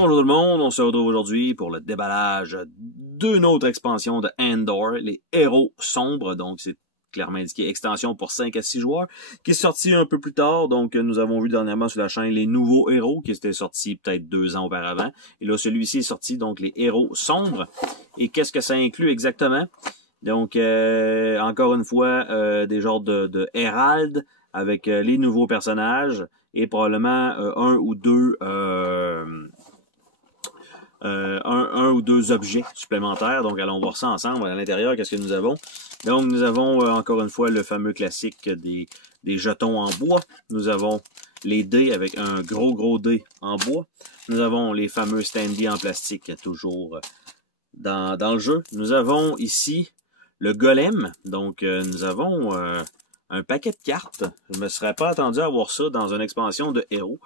Bonjour tout le monde, on se retrouve aujourd'hui pour le déballage d'une autre expansion de Andor, les Héros Sombres, donc c'est clairement indiqué extension pour 5 à 6 joueurs, qui est sorti un peu plus tard, donc nous avons vu dernièrement sur la chaîne les nouveaux héros, qui étaient sortis peut-être 2 ans auparavant, et là celui-ci est sorti, donc les Héros Sombres, et qu'est-ce que ça inclut exactement? Donc, encore une fois, des genres de Herald, avec les nouveaux personnages, et probablement un ou deux objets supplémentaires. Donc, allons voir ça ensemble. À l'intérieur, qu'est-ce que nous avons? Donc, nous avons encore une fois le fameux classique des jetons en bois. Nous avons les dés avec un gros dé en bois. Nous avons les fameux standees en plastique, toujours dans le jeu. Nous avons ici le golem. Donc, nous avons un paquet de cartes. Je ne me serais pas attendu à voir ça dans une expansion de héros.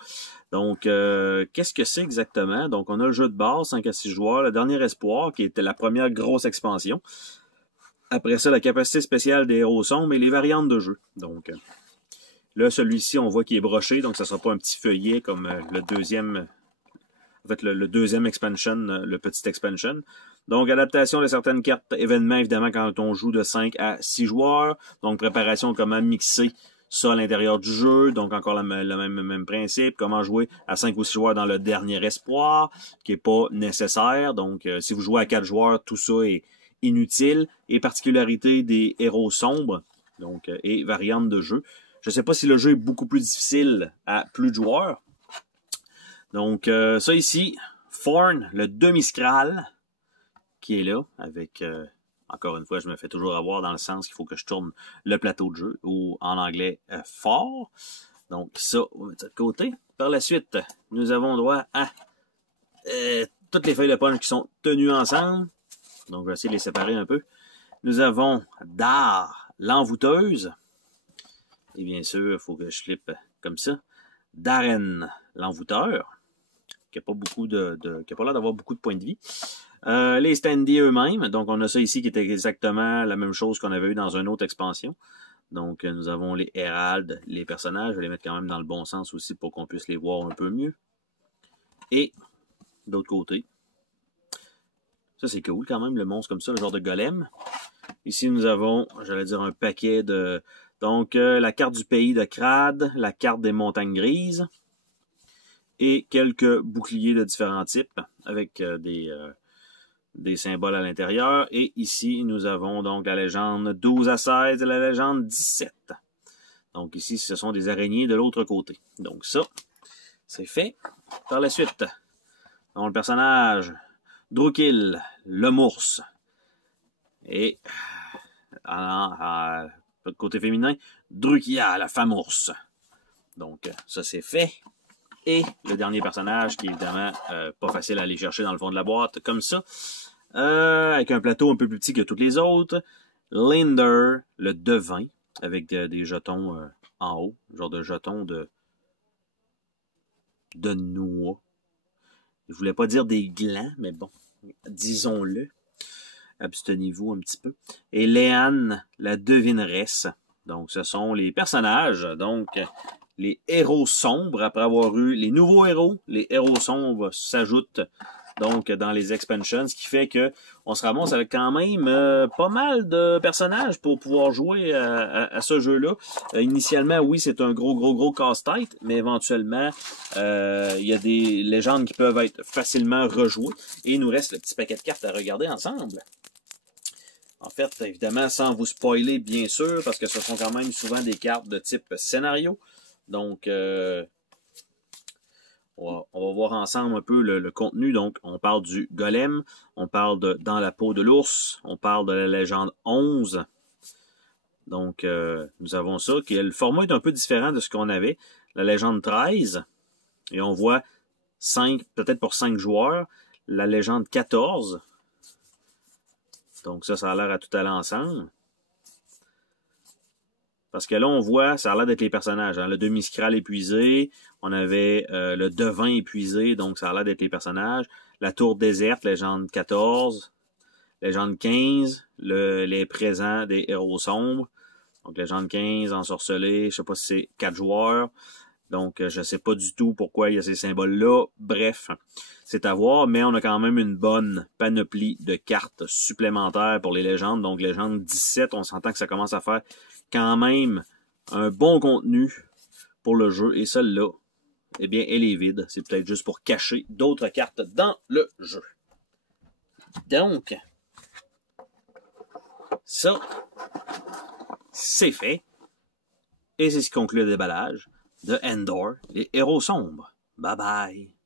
Donc, qu'est-ce que c'est exactement? Donc, on a le jeu de base, 5 à 6 joueurs, le dernier espoir, qui était la première grosse expansion. Après ça, la capacité spéciale des héros sombres et les variantes de jeu. Donc, là, celui-ci, on voit qu'il est broché, donc ça ne sera pas un petit feuillet comme le deuxième... En fait, le deuxième expansion, le petit expansion. Donc, adaptation de certaines cartes événements, évidemment, quand on joue de 5 à 6 joueurs. Donc, préparation, comment mixer ça à l'intérieur du jeu. Donc, encore le même principe. Comment jouer à 5 ou 6 joueurs dans le dernier espoir, qui n'est pas nécessaire. Donc, si vous jouez à 4 joueurs, tout ça est inutile. Et particularité des héros sombres, donc, et variantes de jeu. Je ne sais pas si le jeu est beaucoup plus difficile à plus de joueurs. Donc, ça ici, Forn, le demi-scral, qui est là, avec, encore une fois, je me fais toujours avoir dans le sens qu'il faut que je tourne le plateau de jeu, ou en anglais, fort. Donc, ça, on va mettre ça de côté. Par la suite, nous avons droit à toutes les feuilles de punch qui sont tenues ensemble. Donc, je vais essayer de les séparer un peu. Nous avons Dar, l'envoûteuse. Et bien sûr, il faut que je flippe comme ça. Darren, l'envoûteur, qui n'a pas beaucoup qui a pas l'air d'avoir beaucoup de points de vie. Les standees eux-mêmes, donc on a ça ici qui était exactement la même chose qu'on avait eu dans une autre expansion. Donc nous avons les Herald, les personnages, je vais les mettre quand même dans le bon sens aussi pour qu'on puisse les voir un peu mieux. Et d'autre côté, ça c'est cool quand même, le monstre comme ça, le genre de golem. Ici nous avons, j'allais dire un paquet de... Donc la carte du pays de Crad, la carte des montagnes grises, et quelques boucliers de différents types avec des symboles à l'intérieur. Et ici, nous avons donc la légende 12 à 16 et la légende 17. Donc ici, ce sont des araignées de l'autre côté. Donc ça, c'est fait. Par la suite, donc le personnage Drukil, le mours. Et côté féminin, Drukia, la femme ours. Donc ça, c'est fait. Et le dernier personnage, qui est évidemment pas facile à aller chercher dans le fond de la boîte, comme ça, avec un plateau un peu plus petit que tous les autres. Linder, le devin, avec des jetons en haut, genre de jetons de noix. Je voulais pas dire des glands, mais bon, disons-le. Abstenez-vous un petit peu. Et Léane, la devineresse. Donc, ce sont les personnages, donc... Les héros sombres, après avoir eu les nouveaux héros, les héros sombres s'ajoutent donc dans les expansions, ce qui fait que on se ramasse avec quand même pas mal de personnages pour pouvoir jouer à ce jeu-là. Initialement, oui, c'est un gros casse-tête, mais éventuellement, il y a des légendes qui peuvent être facilement rejouées. Et il nous reste le petit paquet de cartes à regarder ensemble. En fait, évidemment, sans vous spoiler, bien sûr, parce que ce sont quand même souvent des cartes de type scénario. Donc, on va voir ensemble un peu le contenu. Donc, on parle du golem, on parle de Dans la peau de l'ours, on parle de la légende 11. Donc, nous avons ça, qui est, le format est un peu différent de ce qu'on avait. La légende 13, et on voit 5, peut-être pour 5 joueurs. La légende 14. Donc, ça a l'air à tout aller ensemble. Parce que là, on voit, ça a l'air d'être les personnages. Hein? Le demi-scral épuisé, on avait le devin épuisé, donc ça a l'air d'être les personnages. La tour déserte, légende 14. Légende 15, les présents des héros sombres. Donc légende 15, ensorcelé, je sais pas si c'est 4 joueurs. Donc, je ne sais pas du tout pourquoi il y a ces symboles-là. Bref, c'est à voir, mais on a quand même une bonne panoplie de cartes supplémentaires pour les légendes. Donc, légende 17, on s'entend que ça commence à faire quand même un bon contenu pour le jeu. Et celle-là, eh bien, elle est vide. C'est peut-être juste pour cacher d'autres cartes dans le jeu. Donc, ça, c'est fait. Et c'est ce qui conclut le déballage de Endor, les héros sombres. Bye bye.